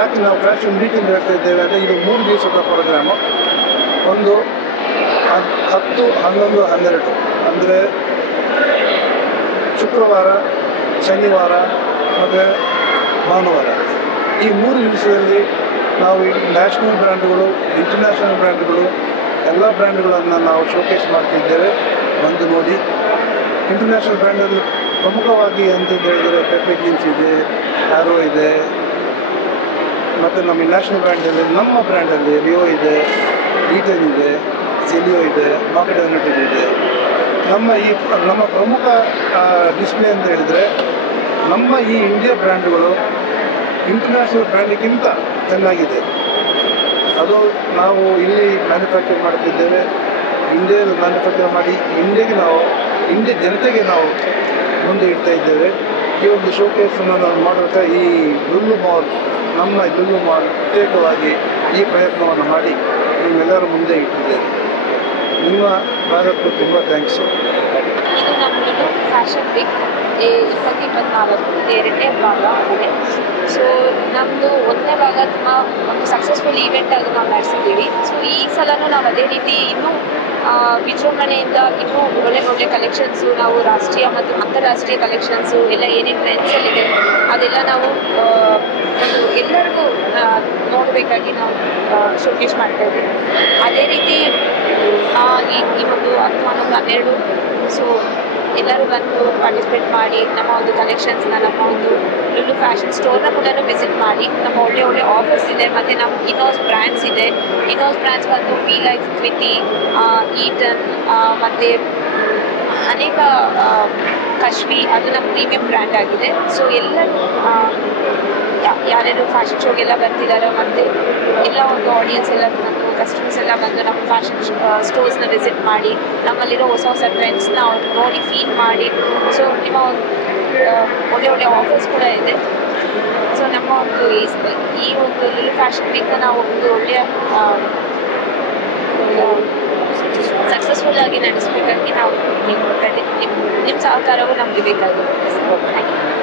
ಯಾಕೆ ನಾವು fashion weak ಅಂತ ಹೇಳ್ತಾ ಇದ್ದೇವೆ ಅಂದರೆ ಇದು 3 ದಿವಸದ ಪ್ರೋಗ್ರಾಮು. ಒಂದು 10, 11, 12 ಅಂದರೆ ಶುಕ್ರವಾರ, ಶನಿವಾರ ಮತ್ತು ಭಾನುವಾರ. ಈ 3 ದಿವಸದಲ್ಲಿ ನಾವು ನ್ಯಾಷನಲ್ ಬ್ರ್ಯಾಂಡ್ಗಳು, ಇಂಟರ್ನ್ಯಾಷನಲ್ ಬ್ರ್ಯಾಂಡ್ಗಳು, ಎಲ್ಲ ಬ್ರ್ಯಾಂಡ್ಗಳನ್ನು ನಾವು ಶೋಕೇಸ್ ಮಾಡ್ತಿದ್ದೇವೆ. ಬಂದು ನೋಡಿ. ಇಂಟರ್ನ್ಯಾಷನಲ್ ಬ್ರ್ಯಾಂಡಲ್ಲಿ ಪ್ರಮುಖವಾಗಿ ಅಂತ ಹೇಳಿದರೆ ಪೆಪ್ಪೆ ಜೀನ್ಸ್ ಇದೆ, ಆರೋ ಇದೆ, ಮತ್ತು ನಮ್ಮ ನ್ಯಾಷನಲ್ ಬ್ರ್ಯಾಂಡಲ್ಲಿ ನಮ್ಮ ಬ್ರ್ಯಾಂಡಲ್ಲಿ ರಿಯೋ ಇದೆ, ಈಟನ್ ಇದೆ, ಸೆಲಿಯೋ ಇದೆ, ಮಾರ್ಕೆಟ್ ಯುನೈಟೆಡ್ ಇದೆ. ನಮ್ಮ ಪ್ರಮುಖ ಡಿಸ್ಪ್ಲೇ ಅಂತ ಹೇಳಿದರೆ ನಮ್ಮ ಈ ಇಂಡಿಯಾ ಬ್ರ್ಯಾಂಡ್ಗಳು ಇಂಟರ್ನ್ಯಾಷನಲ್ ಬ್ರ್ಯಾಂಡ್ಗಿಂತ ಚೆನ್ನಾಗಿದೆ. ಅದು ನಾವು ಇಲ್ಲಿ ಮ್ಯಾನುಫ್ಯಾಕ್ಚರ್ ಮಾಡ್ತಿದ್ದೇವೆ. ಇಂಡಿಯಾದಲ್ಲಿ ಮ್ಯಾನುಫ್ಯಾಕ್ಚರ್ ಮಾಡಿ ಇಂಡಿಯಾ ಜನತೆಗೆ ನಾವು ಮುಂದೆ ಇಡ್ತಾ ಇದ್ದೇವೆ. ಈ ಒಂದು ಶೋಕೇಸನ್ನು ನಾನು ಮಾಡುತ್ತಾ ಈ ಲುಲ್ಲು ಮಾಲ್, ನಮ್ಮ ಲುಲ್ಲು ಮಾಲ್ ಪ್ರತ್ಯೇಕವಾಗಿ ಈ ಪ್ರಯತ್ನವನ್ನು ಮಾಡಿ ನಿಮ್ಮೆಲ್ಲರ ಮುಂದೆ ಇಟ್ಟಿದ್ದೇವೆ. ನಿಮ್ಮ ಭಾಗಕ್ಕೂ ತುಂಬ ಥ್ಯಾಂಕ್ಸು. ಇದು ನಮ್ಮದು ಫ್ಯಾಷನ್ ವೀಕ್ 2024 ಎರಡನೇ ಭಾಗ ಆಗಿದೆ. ಸೊ ನಮ್ಮದು 1ನೇ ಭಾಗ ತುಂಬ ಒಂದು ಸಕ್ಸಸ್ಫುಲ್ ಈವೆಂಟ್ ಆಗಿ ನಾವು ನಡೆಸಿದ್ದೀವಿ. ಸೊ ಈ ಸಲನೂ ನಾವು ಅದೇ ರೀತಿ ಇನ್ನೂ ವಿಜೃಂಭಣೆಯಿಂದ ಇನ್ನೂ ಒಳ್ಳೆ ಕಲೆಕ್ಷನ್ಸು, ನಾವು ರಾಷ್ಟ್ರೀಯ ಮತ್ತು ಅಂತಾರಾಷ್ಟ್ರೀಯ ಕಲೆಕ್ಷನ್ಸು ಎಲ್ಲ ಏನೇನು ಟ್ರೆಂಡ್ಸಲ್ಲಿದೆ ಅದೆಲ್ಲ ನಾವು ಒಂದು ಎಲ್ಲರಿಗೂ ನೋಡಬೇಕಾಗಿ ನಾವು ಶೋಕೇಸ್ ಮಾಡ್ತಾಯಿದ್ದೀವಿ. ಅದೇ ರೀತಿ ಈ ಒಂದು 10, 11, 12 ಸೊ ಎಲ್ಲರೂ ಬಂದು ಪಾರ್ಟಿಸಿಪೇಟ್ ಮಾಡಿ ನಮ್ಮ ಒಂದು ಕಲೆಕ್ಷನ್ಸ್ನ, ನಮ್ಮ ಒಂದು ಲುಲು ಫ್ಯಾಷನ್ ಸ್ಟೋರ್ನ ಕೂಡ ವಿಸಿಟ್ ಮಾಡಿ. ನಮ್ಮ ಒಳ್ಳೆ ಆಫರ್ಸ್ ಇದೆ. ಮತ್ತು ನಮ್ಮ ಇನೋಸ್ ಬ್ರ್ಯಾಂಡ್ಸ್ ಇದೆ. ಇನೋಸ್ ಬ್ರ್ಯಾಂಡ್ಸ್ ಬಂದು ವಿ ಲೈಫ್, ಕ್ವಿಟಿ, ಈಟನ್ ಮತ್ತು ಅನೇಕ ಕಶ್ವಿ, ಅದು ನಮ್ಮ ಪ್ರೀಮಿಯಂ ಬ್ರ್ಯಾಂಡ್ ಆಗಿದೆ. ಸೊ ಎಲ್ಲರೂ ಯಾರ್ಯಾರು ಫ್ಯಾಷನ್ ಶೋಗೆಲ್ಲ ಬರ್ತಿದ್ದಾರೆ ಮತ್ತು ಎಲ್ಲ ಒಂದು ಆಡಿಯನ್ಸ್ ಎಲ್ಲ ಬಂದು, ಕಸ್ಟಮರ್ಸ್ ಎಲ್ಲ ಬಂದು ನಮ್ಮ ಫ್ಯಾಷನ್ ಸ್ಟೋರ್ಸ್ನ ವಿಸಿಟ್ ಮಾಡಿ ನಮ್ಮಲ್ಲಿರೋ ಹೊಸ ಟ್ರೆಂಡ್ಸ್ನ ಅವ್ರು ನೋಡಿ ಫೀಲ್ ಮಾಡಿ. ಸೊ ನಿಮ್ಮ ಒಳ್ಳೆ ಆಫರ್ಸ್ ಕೂಡ ಇದೆ. ಸೊ ನಮ್ಮ ಒಂದು ಈ ಒಂದು ಲುಲು ಫ್ಯಾಷನ್ ವೀಕ್ನ ನಾವು ಒಂದು ಒಳ್ಳೆಯ ಸಕ್ಸಸ್ಫುಲ್ ಆಗಿ ನಡೆಸಬೇಕಾಗಿ ನಾವು ನಿಮ್ಮ ಸಹಕಾರವು ನಮಗೆ ಬೇಕಾಗುತ್ತೆ. Thank you.